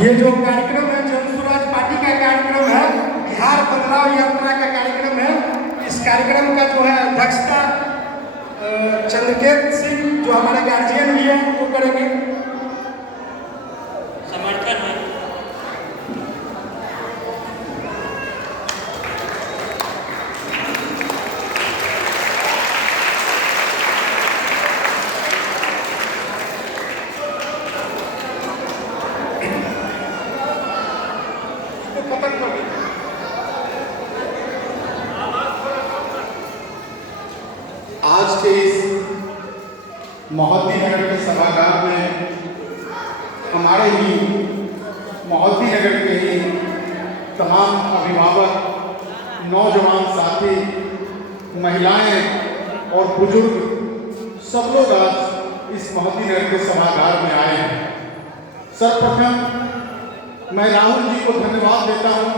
ये जो कार्यक्रम है जन स्वराज पार्टी का कार्यक्रम है, बिहार बदलाव यात्रा का कार्यक्रम है। इस कार्यक्रम का जो है अध्यक्षता चंद्रकेत सिंह जो हमारे गार्जियन भी हैं वो करेंगे। समर्थन है। आज के इस मोहद्दी नगर के सभागार में हमारे ही मोहद्दी नगर के ही तमाम अभिभावक, नौजवान साथी, महिलाएं और बुजुर्ग सब लोग आज इस मोहद्दी नगर के सभागार में आए हैं। सर्वप्रथम मैं राहुल जी को धन्यवाद देता हूं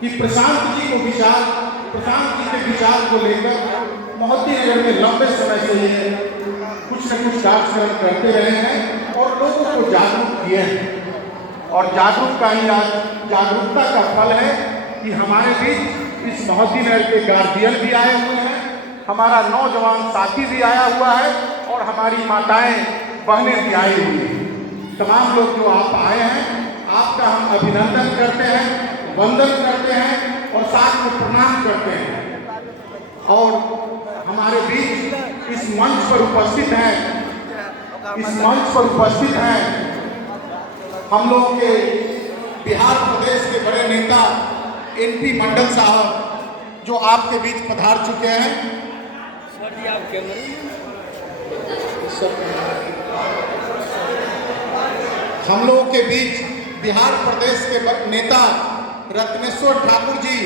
कि प्रशांत जी के विचार को लेकर मोहद्दी नगर में लंबे समय से ये कुछ न कुछ कार्यक्रम करते रहे हैं और लोगों को जागरूक किए हैं। और जागरूकता का फल है कि हमारे बीच इस मोहद्दी नगर के गार्जियन भी आए हुए हैं, हमारा नौजवान साथी भी आया हुआ है और हमारी माताएं बहनें भी आई हुई हैं। तमाम लोग जो आप आए हैं, आपका हम अभिनंदन करते हैं, वंदन करते हैं और साथ में प्रणाम करते हैं। और हमारे बीच इस मंच पर उपस्थित हैं हम लोग के बिहार प्रदेश के बड़े नेता एनपी मंडल साहब जो आपके बीच पधार चुके हैं। हम लोग के बीच बिहार प्रदेश के नेता रत्नेश्वर ठाकुर जी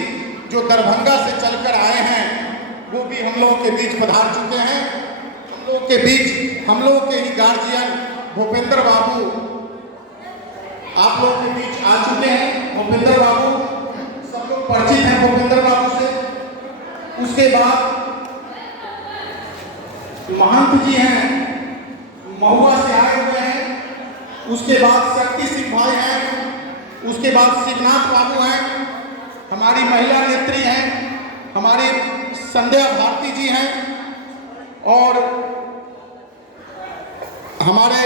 जो दरभंगा से चलकर आए हैं, वो भी हम लोग के बीच पधार चुके हैं। हम लोग के ही गार्जियन भूपेंद्र बाबू आप लोग के बीच आ चुके हैं। भूपेंद्र बाबू सब लोग परिचित हैं भूपेंद्र बाबू से। उसके बाद महंत जी हैं, महुआ से आए हुए हैं। उसके बाद शक्ति सिंह भाई हैं। उसके बाद शिवनाथ बाबू हैं, हमारी महिला नेत्री हैं, हमारी संध्या भारती जी हैं और हमारे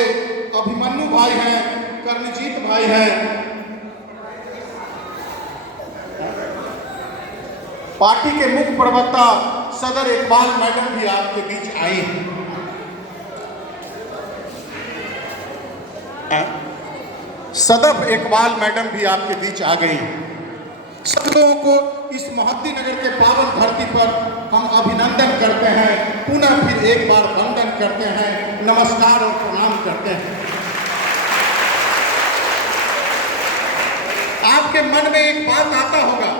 अभिमन्यु भाई हैं, कर्णजीत भाई हैं। पार्टी के मुख्य प्रवक्ता सदर इकबाल मैडम भी आपके बीच आई हैं। सदर इकबाल मैडम भी आपके बीच आ गई। सब लोगों को इस मोहद्दी नगर के पावन धरती पर हम अभिनंदन करते हैं, पुनः फिर एक बार वंदन करते हैं, नमस्कार और प्रणाम करते हैं। आपके मन में एक बात आता होगा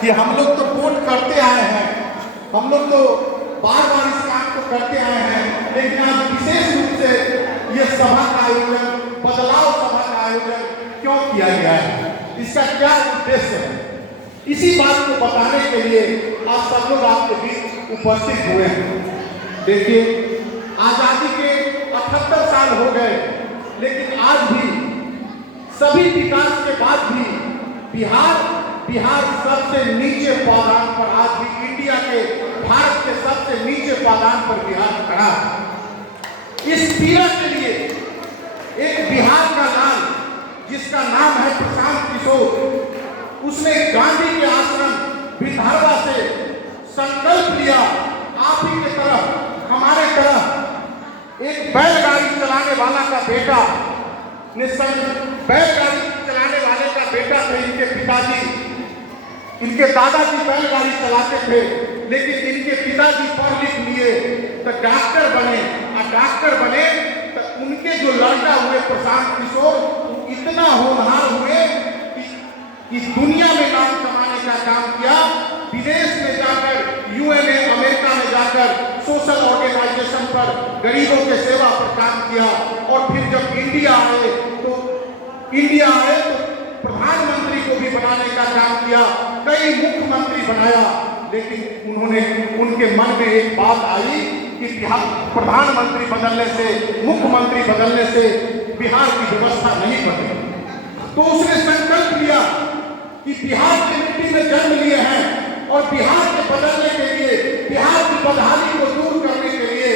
कि हम लोग तो वोट करते आए हैं, हम लोग तो बार बार इस काम को करते आए हैं, लेकिन आज विशेष रूप से ये सभा का आयोजन, बदलाव सभा का आयोजन क्यों किया गया है, इसका क्या उद्देश्य है, इसी बात को बताने के लिए आप सब लोग आपके बीच उपस्थित हुए हैं। देखिए, आजादी के 78 साल हो गए, लेकिन आज भी सभी विकास के बाद भी बिहार सबसे नीचे पायदान पर, आज भी इंडिया के, भारत के सबसे नीचे पायदान पर बिहार खड़ा है। इस पीड़ा के लिए एक बिहार का लाल जिसका नाम है प्रशांत किशोर, उसने गांधी के आश्रम विदर्भा से संकल्प लिया, आप ही के तरफ, हमारे तरफ एक बैलगाड़ी चलाने वाला का बेटा, बैलगाड़ी चलाने वाले का बेटा थे इनके पिताजी, इनके दादाजी बैलगाड़ी चलाते थे, लेकिन इनके पिताजी पढ़ लिख लिए तो डॉक्टर बने, और डॉक्टर बने तो उनके जो लड़का हुए प्रशांत किशोर इतना होनहार हुए कि दुनिया में नाम कमाने का काम किया। विदेश में जाकर, यूएनए अमेरिका में जाकर सोशल ऑर्गेनाइजेशन पर, गरीबों के सेवा पर काम किया। और फिर जब इंडिया आए तो प्रधानमंत्री को भी बनाने का काम किया, कई मुख्यमंत्री बनाया, लेकिन उनके मन में एक बात आई कि प्रधानमंत्री बदलने से, मुख्यमंत्री बदलने से बिहार की व्यवस्था नहीं बदलेगी। तो उसने संकल्प लिया कि बिहार की मिट्टी में जन्म लिए हैं और बिहार के बदलने के लिए, बिहार की बदहाली को दूर करने के लिए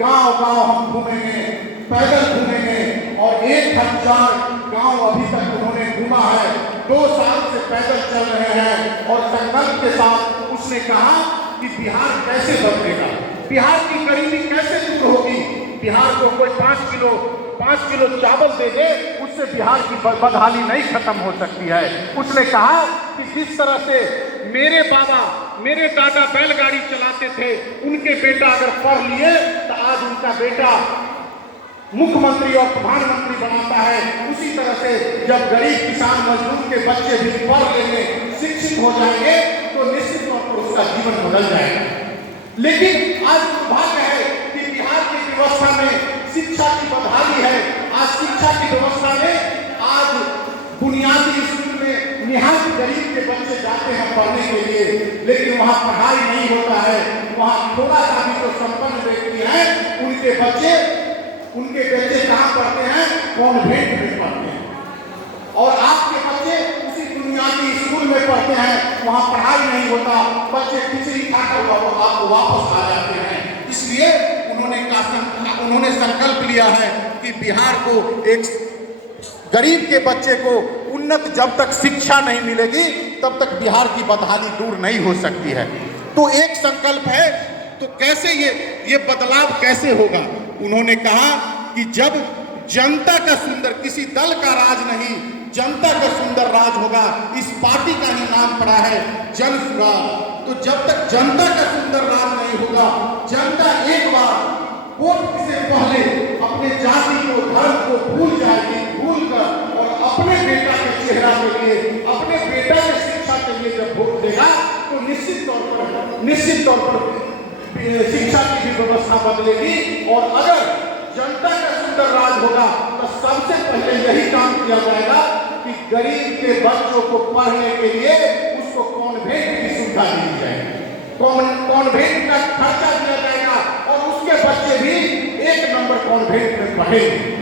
गांव-गांव हम घूमेंगे, पैदल घूमेंगे और 1000 गांव अभी तक उन्होंने घूमा है। 2 साल से पैदल चल रहे हैं और संकल्प के साथ उसने कहा कि बिहार कैसे बदलेगा, बिहार की गरीबी कैसे दूर होगी। बिहार को कोई 5 किलो चावल दे दे, उससे बिहार की बदहाली नहीं खत्म हो सकती है। उसने कहा कि जिस तरह से मेरे बाबा, मेरे दादा बैलगाड़ी चलाते थे, उनके बेटा अगर पढ़ लिए तो आज उनका बेटा मुख्यमंत्री और प्रधानमंत्री बनाता है, उसी तरह से जब गरीब किसान मजदूर के बच्चे भी पढ़ लेंगे, शिक्षित हो जाएंगे तो निश्चित तौर पर उसका जीवन बदल जाएगा। लेकिन आज दुर्भाग्य है कि बिहार की व्यवस्था में शिक्षा की बदहाली है। आज शिक्षा की व्यवस्था में आज बुनियादी स्कूल में निहायत गरीब के बच्चे जाते हैं पढ़ने के लिए, लेकिन वहाँ पढ़ाई नहीं होता है। वहाँ थोड़ा सा भी जो संपन्न व्यक्ति हैं उनके बच्चे कहाँ पढ़ते हैं? कॉन्वेंट में पढ़ते हैं। और आपके बच्चे उसी बुनियादी स्कूल में पढ़ते हैं, वहाँ पढ़ाई नहीं होता, बच्चे खिचड़ी खाकर आपको वापस आ जाते हैं। इसलिए उन्होंने संकल्प लिया है कि बिहार को, एक गरीब के बच्चे को उन्नत जब तक शिक्षा नहीं मिलेगी तब तक बिहार की बदहाली दूर नहीं हो सकती है। तो एक संकल्प है, तो कैसे ये बदलाव कैसे होगा? उन्होंने कहा कि जब जनता का सुंदर, किसी दल का राज नहीं, जनता का सुंदर राज होगा। इस पार्टी का ही नाम पड़ा है जन सुराज। तो जब तक जनता का सुंदर राज नहीं होगा, जनता एक बार वोट से पहले अपने जाति को, धर्म को भूल जाएगी, भूल कर और अपने बेटा के चेहरा के लिए, अपने बेटा के शिक्षा के लिए जब वोट देगा तो निश्चित तौर पर शिक्षा की भी व्यवस्था बदलेगी। और अगर जनता का सुंदर राज होगा तो सबसे पहले यही काम किया जाएगा कि गरीब के बच्चों को पढ़ने के लिए उसको कॉन्वेंट की सुविधा दी जाएगी, कॉन्वेंट का खर्चा दिया जाएगा और उसके बच्चे भी 1 नंबर कॉन्वेंट में पढ़ेंगे।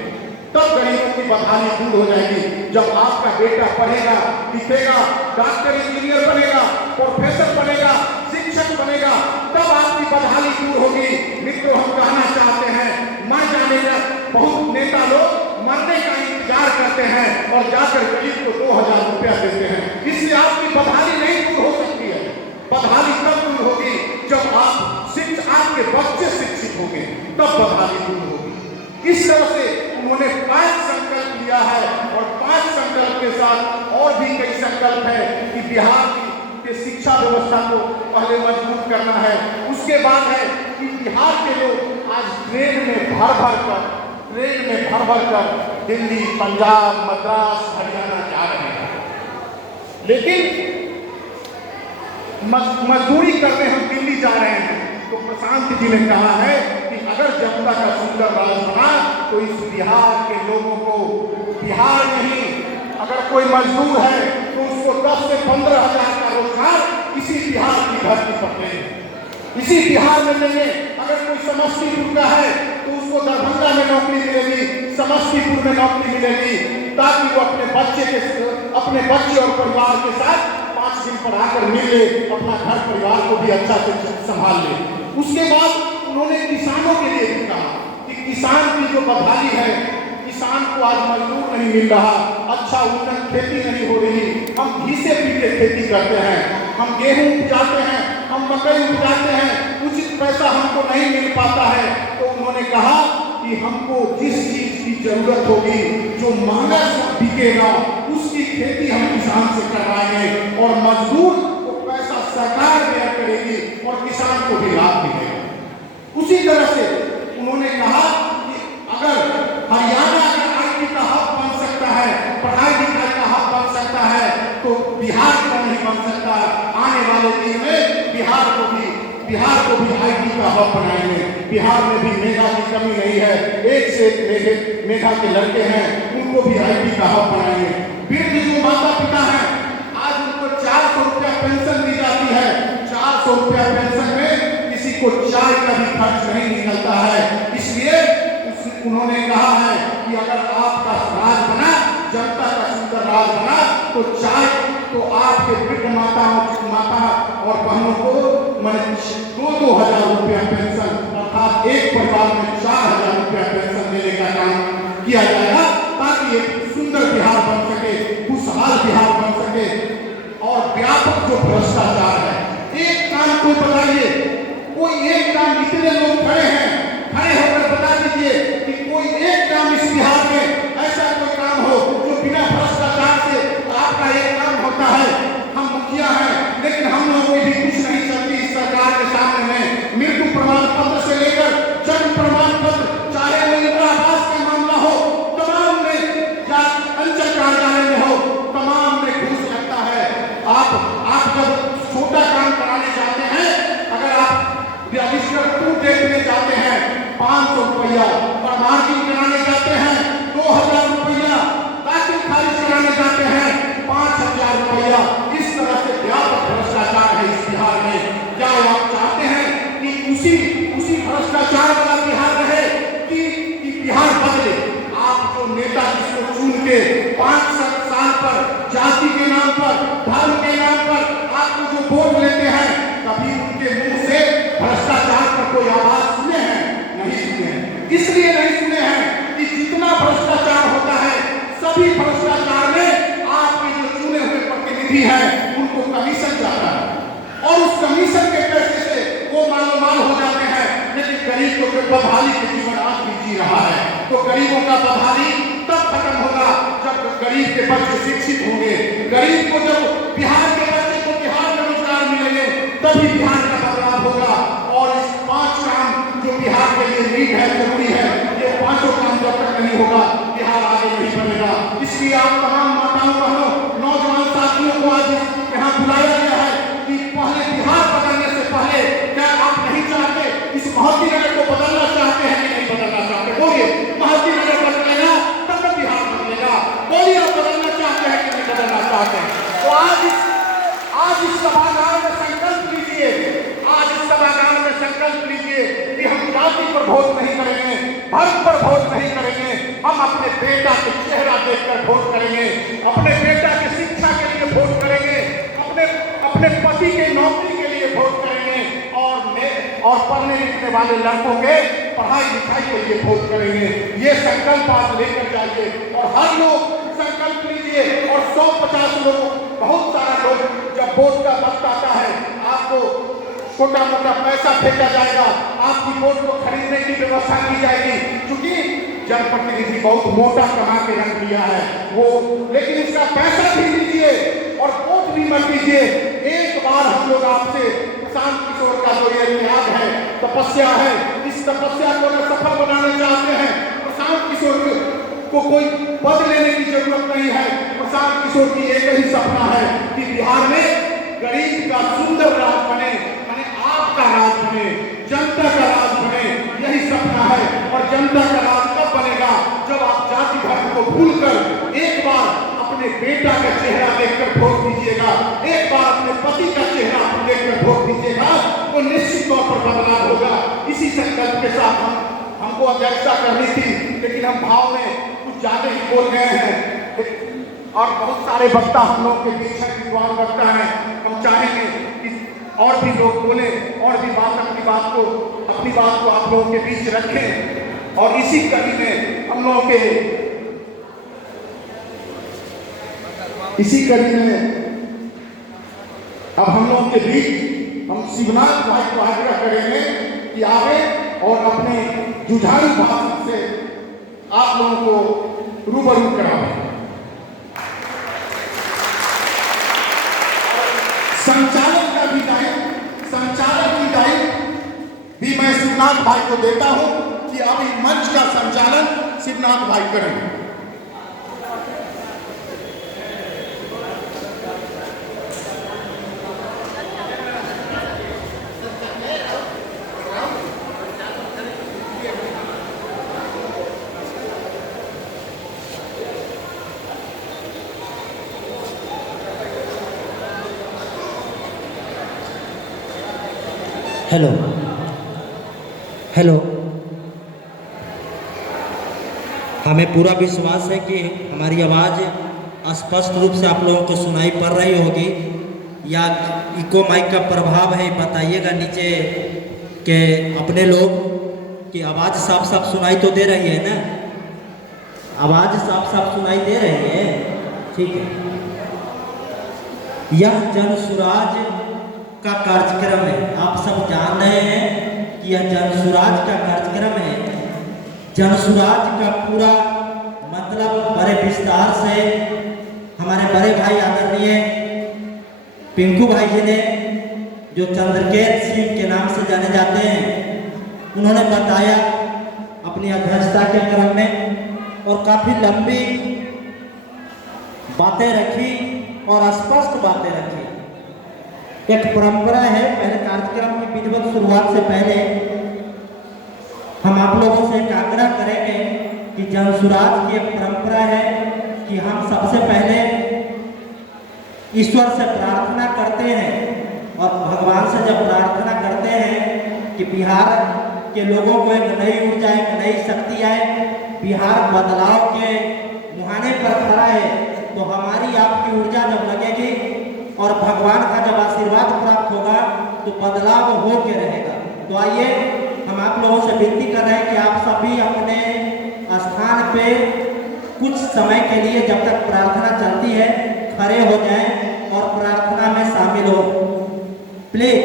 तब गरीबों की बदहाली दूर हो जाएगी। जब आपका बेटा पढ़ेगा, लिखेगा, डॉक्टर, इंजीनियर बनेगा, प्रोफेसर बनेगा, शिक्षक बनेगा, तब आपकी बदहाली दूर होगी। मित्रों, हम कहना चाहते हैं, मर जाने का बहुत नेता लोग मरने का इंतजार करते हैं और जाकर गरीब को 2000 रुपया देते हैं। इससे आपकी बदहाली नहीं दूर हो सकती है। बदहाली तब दूर होगी जब आपके बच्चे शिक्षित होंगे, तब बदहाली दूर होगी। इस तरह से उन्होंने 5 संकल्प लिया है और 5 संकल्प के साथ और भी कई संकल्प है कि बिहार की शिक्षा व्यवस्था को पहले मजबूत करना है। उसके बाद है कि बिहार के लोग आज ट्रेन में भर भर कर दिल्ली, पंजाब, मद्रास, हरियाणा जा रहे हैं, लेकिन मजदूरी करने हम दिल्ली जा रहे हैं। तो प्रशांत जी ने कहा है कि अगर जनता का सुंदर राज बना तो इस बिहार के लोगों को, बिहार नहीं, अगर कोई मजदूर है तो उसको 10 से 15 हजार का रोजगार इसी बिहार की धरती पर देंगे, इसी बिहार में देंगे। अगर कोई समस्तीपुर का है तो उसको दरभंगा में नौकरी मिलेगी, समस्तीपुर में नौकरी मिलेगी, ताकि वो अपने बच्चे और परिवार के साथ 5 दिन पढ़ाकर मिल ले, अपना घर परिवार को भी अच्छा से संभाल ले। उसके बाद उन्होंने किसानों के लिए भी कहा कि किसान की जो बदहाली है, किसान को आज मजदूर नहीं मिल रहा, अच्छा उन्नत खेती नहीं हो रही, हम घीसे पीटे खेती करते हैं, हम गेहूं उपजाते हैं, हम मकई उपजाते हैं, उचित पैसा हमको नहीं मिल पाता है। तो उन्होंने कहा कि हमको जिस चीज की जरूरत होगी, जो महंगा बिकेगा, उसकी खेती हम किसान से करवाएंगे और मजदूर को पैसा सरकार व्यय करेगी और किसान को भी लाभ मिलेगा। उसी तरह से उन्होंने कहा कि अगर हरियाणा आईटी का हब बन सकता है, पढ़ाई लिखाई का हब बन सकता है, तो बिहार का नहीं बन सकता। आने वाले दिन में बिहार को भी आईटी का हब बनाएंगे। बिहार में भी मेधा की कमी नहीं है, एक से एक मेधा के लड़के हैं, उनको भी आईटी का हब बनाएंगे। वृद्ध जो माता पिता हैं, आज उनको 400 रुपया पेंशन दी जाती है। 400 रुपया पेंशन में किसी को चाय का भी खर्च नहीं निकलता है। इसलिए उन्होंने कहा है कि अगर आपका माता और बहनों को मैंने 2,000 रुपया पेंशन अर्थात एक परिवार में 4,000 रुपया पेंशन देने का काम किया जाएगा, ताकि एक सुंदर बिहार बन सके, खुशहाल बिहार बन सके। और व्यापक जो भ्रष्टाचार है, एक काम कोई बताइए, कोई एक काम, इतने लोग खड़े हैं, खड़े होकर बता दीजिए कि कोई एक काम इस बिहार में ऐसा कोई काम हो जो बिना भ्रष्टाचार से आपका एक काम होता है। हम मुखिया हैं, लेकिन हम लोगों की भी कुछ नहीं चलती इस सरकार के सामने में। मृत्यु प्रमाण पत्र से लेकर जन्म प्रमाण पत्र, चाहे वो इंदिरा आवास का मामला हो, तमाम में, या अंचल कार्यालय में हो, तमाम में घूस लगता है। आप जब छोटा काम कराने जाते हैं, अगर आप रजिस्टर 2 देखने जाते हैं 500 रुपया, और मार्किंग कराने जाते हैं 2,000 रुपया, दाखिल खारिज कराने जाते हैं 5,000 रुपया। इस तरह से व्यापक भ्रष्टाचार है इस बिहार में। क्या आप चाहते हैं कि उसी भ्रष्टाचार वाला बिहार रहे कि बिहार बदले? आप जो नेता जिसको चुन के 5 साल पर जाति के नाम पर, धर्म के नाम पर आपको जो वोट लेते हैं, कभी उनके मुंह से भ्रष्टाचार पर कोई आवाज सुने हैं? नहीं सुने हैं। इसलिए नहीं सुने हैं कि जितना भ्रष्टाचार होता है, सभी भ्रष्टाचार में आपके जो चुने हुए प्रतिनिधि हैं उनको कमीशन जाता है, और उस कमीशन के पैसे से वो मालोमाल हो जाते हैं। लेकिन गरीब को बदहाली के जीवन आज भी जी रहा है। तो गरीबों का बदहाली तब खत्म होगा जब गरीब के बच्चे शिक्षित होंगे। गरीब को जब बिहार के बच्चे को बिहार में रोजगार मिलेंगे, तभी बिहार का बदलाव होगा। और इस 5 काम जो बिहार के लिए नीड है, जरूरी है, ये 5 काम जब तक नहीं होगा, बिहार आगे नहीं बढ़ेगा। इसलिए आप तमाम माताओं, बहनों, नौजवान साथियों को आज यहाँ बुलाया गया है कि पहले बिहार बदलने से पहले क्या आप नहीं चाहते, इस महती नगर को बदलना चाहते हैं कि नहीं बदलना चाहते? बोलिए, महती नगर बदलेगा तब तक बिहार बदलेगा। बोलिए, आप बदलना चाहते हैं कि नहीं बदलना चाहते हैं? तो आज इस सभागार में संकल्प लीजिए, आज इस सभागार में संकल्प लीजिए कि हम जाति पर वोट नहीं करेंगे, धर्म पर वोट नहीं करेंगे, हम अपने बेटा के चेहरा देखकर वोट करेंगे, अपने बेटा की शिक्षा के लिए वोट करेंगे, अपने पति के नौकरी के लिए वोट करेंगे, और पढ़ने लिखने वाले लड़कों के पढ़ाई लिखाई के लिए वोट करेंगे। ये संकल्प आप लेकर जाइए और हर लोग संकल्प लीजिए। और 150 लोग, बहुत सारा लोग, जब वोट का वक्त आता है, आपको छोटा मोटा पैसा फेंका जाएगा, आपकी वोट को खरीदने की व्यवस्था की जाएगी। क्योंकि जनप्रतिनिधि बहुत मोटा कमा के रख दिया है वो, लेकिन इसका पैसा भी लीजिए और वोट भी मत दीजिए। एक बार हम लोग आपसे प्रशांत किशोर का जो ये त्याग है, तपस्या है, इस तपस्या को अगर सफल बनाना चाहते हैं, प्रशांत किशोर को कोई पद लेने की जरूरत नहीं है। प्रशांत किशोर की एक ही सपना है कि बिहार में गरीब का सुंदर राज बने, माने आपका राज बने, जनता का राज बने, यही सपना है। और जनता का राज कब बनेगा? जब आप जाति धर्म को भूलकर एक बार अपने बेटा का चेहरा देखकर वोट दीजिएगा, एक बार अपने पति का चेहरा देखकर वोट दीजिएगा, तो निश्चित तौर पर बदलाव होगा। इसी संकल्प के साथ हमको अध्यक्षता करनी थी, लेकिन हम भाव में कुछ ज्यादा ही बोल गए हैं, और बहुत सारे वक्ता हम लोग के बीच हैं, विद्वान वक्ता हैं। हम चाहेंगे कि और भी लोग बोले, और भी अपनी बात को आप लोगों के बीच रखें। और इसी कड़ी में हम लोगों के अब हम लोगों के बीच हम शिवनाथ भाई को आग्रह करेंगे कि आवे और अपने जुझारू भाषण से आप लोगों को रूबरू करावें। संचालक की दायित्व भी मैं शिवनाथ भाई को देता हूं कि अब इस मंच का संचालन शिवनाथ भाई करेंगे। हेलो, हमें पूरा विश्वास है कि हमारी आवाज़ स्पष्ट रूप से आप लोगों को सुनाई पड़ रही होगी। या इको माइक का प्रभाव है, बताइएगा नीचे के अपने लोग की आवाज़ साफ साफ सुनाई तो दे रही है ना? आवाज़ साफ साफ सुनाई दे रही है? ठीक है। यह जन सुराज का कार्यक्रम है। आप सब जान रहे हैं कि यह जन सुराज का कार्यक्रम है। जन सुराज का पूरा मतलब बड़े विस्तार से हमारे बड़े भाई आदरणीय पिंकू भाई जी ने, जो चंद्रकेत सिंह के नाम से जाने जाते हैं, उन्होंने बताया अपनी अध्यक्षता के क्रम में और काफ़ी लंबी बातें रखी और स्पष्ट बातें रखी। एक परंपरा है, पहले कार्यक्रम की विधिवत शुरुआत से पहले हम आप लोगों से एक आग्रह करेंगे कि जन सुराज की एक परंपरा है कि हम सबसे पहले ईश्वर से प्रार्थना करते हैं और भगवान से जब प्रार्थना करते हैं कि बिहार के लोगों को एक नई ऊर्जा, एक नई शक्ति आए, बिहार बदलाव के मुहाने पर खड़ा है, तो हमारी आपकी ऊर्जा जब लगेगी और भगवान का जब आशीर्वाद प्राप्त होगा तो बदलाव हो के रहेगा। तो आइए हम आप लोगों से विनती कर रहे हैं कि आप सभी अपने स्थान पे कुछ समय के लिए, जब तक प्रार्थना चलती है, खड़े हो जाएं और प्रार्थना में शामिल हो। प्लीज